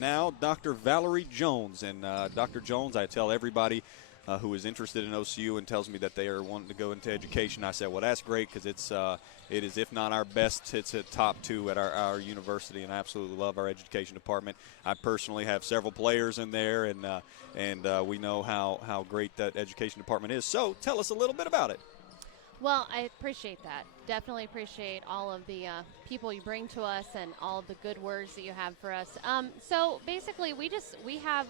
Now, Dr. Valerie Jones. And Dr. Jones, I tell everybody who is interested in OCU and tells me that they are wanting to go into education, I said, well, that's great because it is, if not our best, it's a top two at our university, and I absolutely love our education department. I personally have several players in there, and we know how great that education department is. So tell us a little bit about it. Well, I appreciate that. Definitely appreciate all of the people you bring to us and all of the good words that you have for us. So basically, we have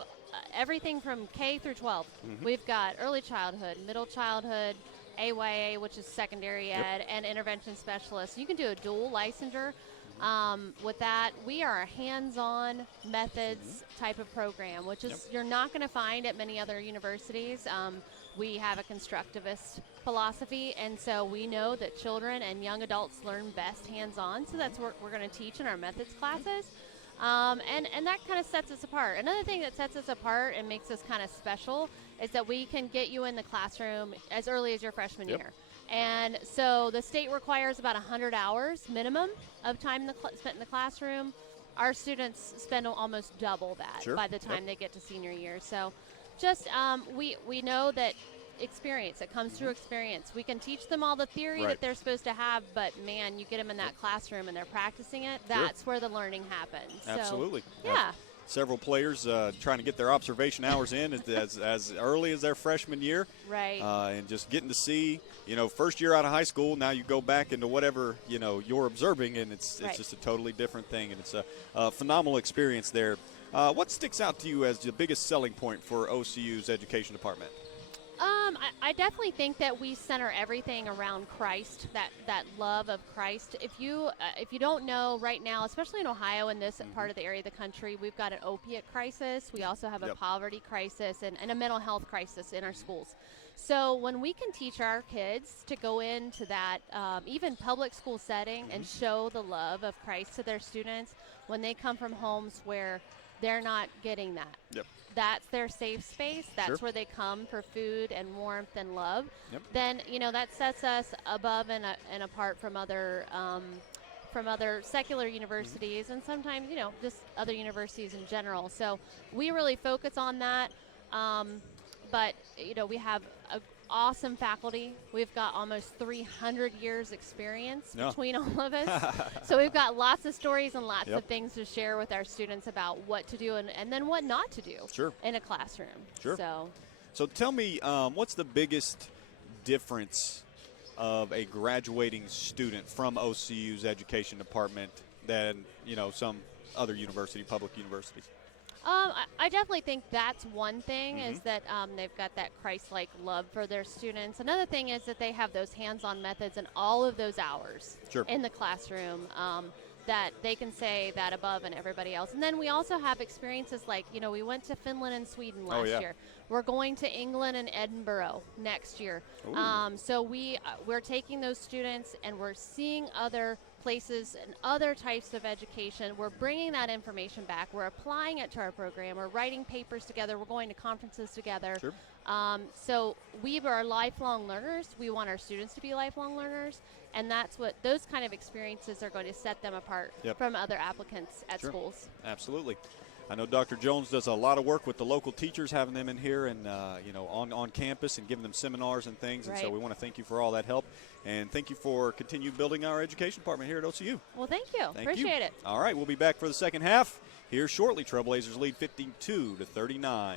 everything from K through 12. Mm-hmm. We've got early childhood, middle childhood, AYA, which is secondary ed, and intervention specialist. You can do a dual licensure. With that, we are a hands-on methods type of program, which is you're not going to find at many other universities. We have a constructivist philosophy, and so we know that children and young adults learn best hands-on, so that's what we're going to teach in our methods classes. And that kind of sets us apart. Another thing that sets us apart and makes us kind of special is that we can get you in the classroom as early as your freshman year. And so the state requires about 100 hours minimum of time spent in the classroom. Our students spend almost double that by the time they get to senior year. So just we know that experience, it comes through experience. We can teach them all the theory that they're supposed to have, but man, you get them in that classroom and they're practicing it, that's where the learning happens. Absolutely. So, yeah. Several players trying to get their observation hours in as early as their freshman year. Right. And just getting to see, first year out of high school, now you go back into whatever, you're observing, and it's just a totally different thing, and it's a phenomenal experience there. What sticks out to you as the biggest selling point for OCU's education department? I definitely think that we center everything around Christ, that love of Christ. If you don't know right now, especially in Ohio, in this part of the area of the country, we've got an opiate crisis. We also have a poverty crisis and a mental health crisis in our schools. So when we can teach our kids to go into that even public school setting and show the love of Christ to their students when they come from homes where they're not getting that. That's their safe space. That's where they come for food and warmth and love. Then that sets us above and apart from other secular universities and sometimes just other universities in general. So we really focus on that. But we have an awesome faculty. We've got almost 300 years experience between all of us. So we've got lots of stories and lots of things to share with our students about what to do and then what not to do in a classroom. So tell me, what's the biggest difference of a graduating student from OCU's education department than, some other public universities? I definitely think that's one thing is that they've got that Christ-like love for their students. Another thing is that they have those hands-on methods and all of those hours in the classroom that they can say that above and everybody else. And then we also have experiences like, we went to Finland and Sweden last year. We're going to England and Edinburgh next year. So we're taking those students and we're seeing other places and other types of education. We're bringing that information back. We're applying it to our program. We're writing papers together. We're going to conferences together. So we are lifelong learners. We want our students to be lifelong learners, and that's what those kind of experiences are going to set them apart from other applicants at schools. Absolutely. I know Dr. Jones does a lot of work with the local teachers, having them in here and on campus and giving them seminars and things. And so we want to thank you for all that help, and thank you for continuing building our education department here at OCU. Well, thank you. Appreciate it. All right, we'll be back for the second half here shortly. Trailblazers lead 52-39.